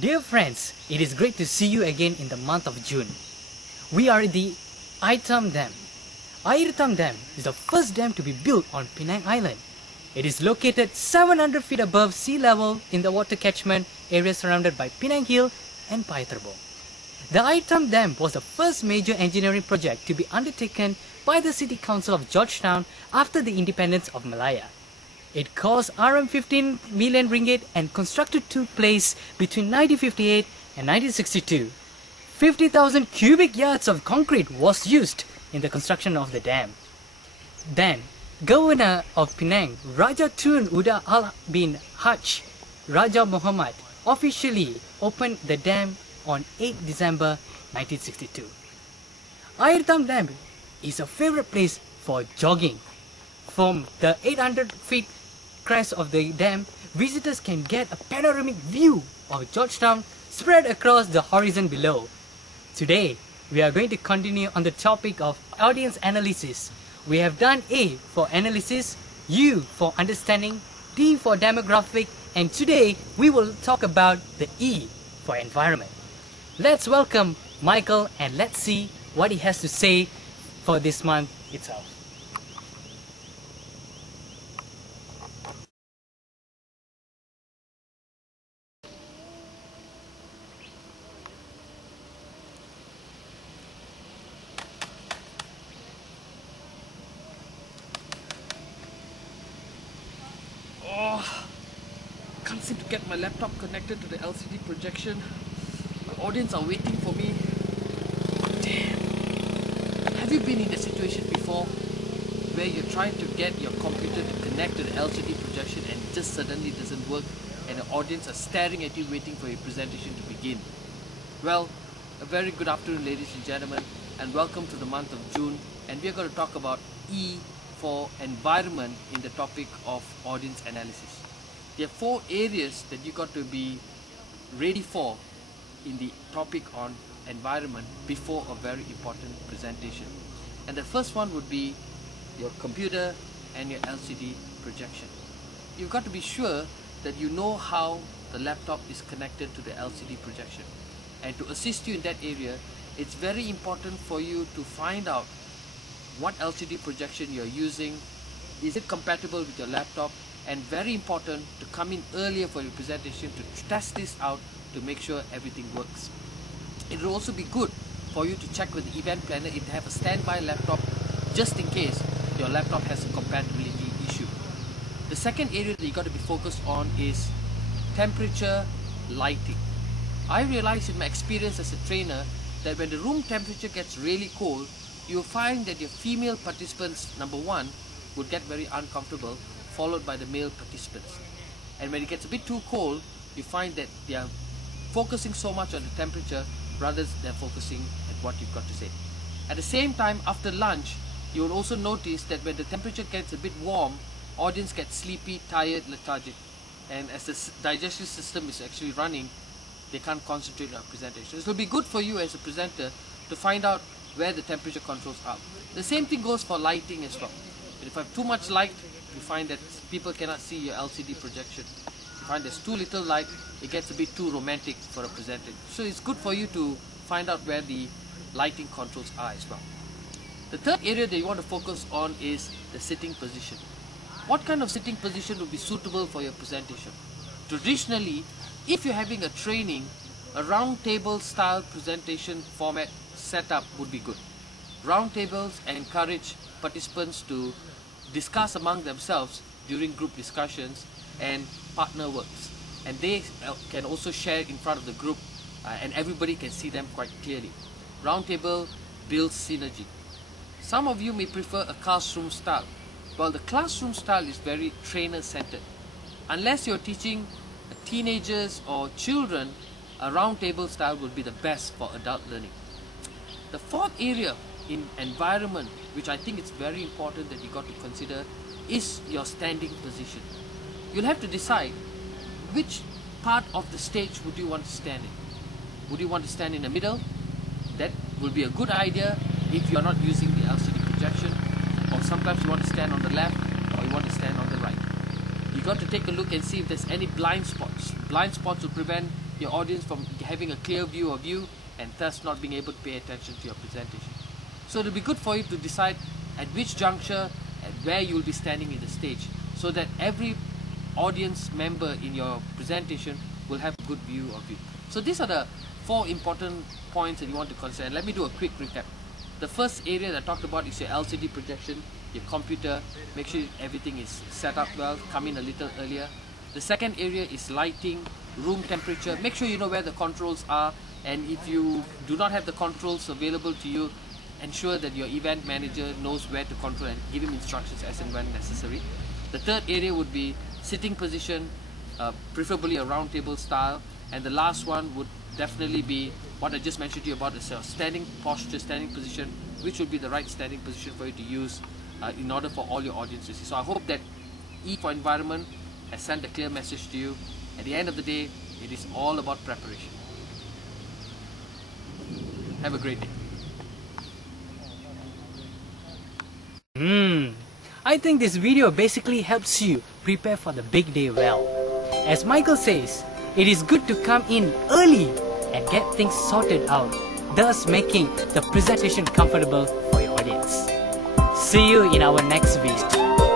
Dear friends, it is great to see you again in the month of June. We are at the Aitam Dam. Aitam Dam is the first dam to be built on Penang Island. It is located 700 feet above sea level in the water catchment area surrounded by Penang Hill and Payathirabo. The Aitam Dam was the first major engineering project to be undertaken by the City Council of Georgetown after the independence of Malaya. It cost Rm 15 million ringgit and construction took place between 1958 and 1962. 50,000 cubic yards of concrete was used in the construction of the dam. Then, Governor of Penang, Raja Tun Uda Al bin Haj Raja Muhammad, officially opened the dam on 8 December 1962. Aitam Dam is a favorite place for jogging. From the 800 feet crest of the dam, visitors can get a panoramic view of Georgetown spread across the horizon below. Today, we are going to continue on the topic of audience analysis. We have done A for analysis, U for understanding, D for demographic, and today we will talk about the E for environment. Let's welcome Michael and let's see what he has to say for this month itself. Can't seem to get my laptop connected to the LCD projection. My audience are waiting for me. Damn. Have you been in a situation before where you're trying to get your computer to connect to the LCD projection and it just suddenly doesn't work and the audience are staring at you waiting for your presentation to begin? Well, a very good afternoon ladies and gentlemen, and welcome to the month of June, and we're going to talk about E for environment in the topic of audience analysis. There are 4 areas that you got to be ready for in the topic on environment before a very important presentation. And the first one would be your computer and your LCD projection. You've got to be sure that you know how the laptop is connected to the LCD projection. And to assist you in that area, it's very important for you to find out what LCD projection you're using. Is it compatible with your laptop? And very important to come in earlier for your presentation to test this out to make sure everything works. It will also be good for you to check with the event planner if they have a standby laptop just in case your laptop has a compatibility issue. The second area that you got to be focused on is temperature, lighting. I realized in my experience as a trainer that when the room temperature gets really cold, you'll find that your female participants, number one, would get very uncomfortable, followed by the male participants. And when it gets a bit too cold, you find that they are focusing so much on the temperature rather than focusing at what you've got to say. At the same time, after lunch, you will also notice that when the temperature gets a bit warm, audience gets sleepy, tired, lethargic. And as the digestive system is actually running, they can't concentrate on a presentation. It will be good for you as a presenter to find out where the temperature controls are. The same thing goes for lighting as well. If I have too much light, you find that people cannot see your LCD projection. You find there's too little light, it gets a bit too romantic for a presenter. So it's good for you to find out where the lighting controls are as well. The third area that you want to focus on is the sitting position. What kind of sitting position would be suitable for your presentation? Traditionally, if you're having a training, a round table style presentation format setup would be good. Round tables encourage participants to discuss among themselves during group discussions and partner works, and they can also share in front of the group and everybody can see them quite clearly. Roundtable builds synergy. Some of you may prefer a classroom style. Well, the classroom style is very trainer centered. Unless you're teaching teenagers or children, a roundtable style would be the best for adult learning. The fourth area in environment, which I think it's very important that you got to consider, is your standing position. You'll have to decide which part of the stage would you want to stand in. Would you want to stand in the middle? That will be a good idea if you are not using the LCD projection, or sometimes you want to stand on the left or you want to stand on the right. You got to take a look and see if there's any blind spots. Blind spots will prevent your audience from having a clear view of you and thus not being able to pay attention to your presentation. So it will be good for you to decide at which juncture and where you will be standing in the stage, so that every audience member in your presentation will have a good view of you. So these are the 4 important points that you want to consider. And let me do a quick recap. The first area that I talked about is your LCD projection, your computer. Make sure everything is set up well, come in a little earlier. The second area is lighting, room temperature. Make sure you know where the controls are, and if you do not have the controls available to you, ensure that your event manager knows where to control and give him instructions as and when necessary. The third area would be sitting position, preferably a round table style. And the last one would definitely be what I just mentioned to you about, is your standing posture, standing position, which would be the right standing position for you to use in order for all your audience to see. So I hope that E for Environment has sent a clear message to you. At the end of the day, it is all about preparation. Have a great day. I think this video basically helps you prepare for the big day well. As Michael says, it is good to come in early and get things sorted out, thus making the presentation comfortable for your audience. See you in our next video.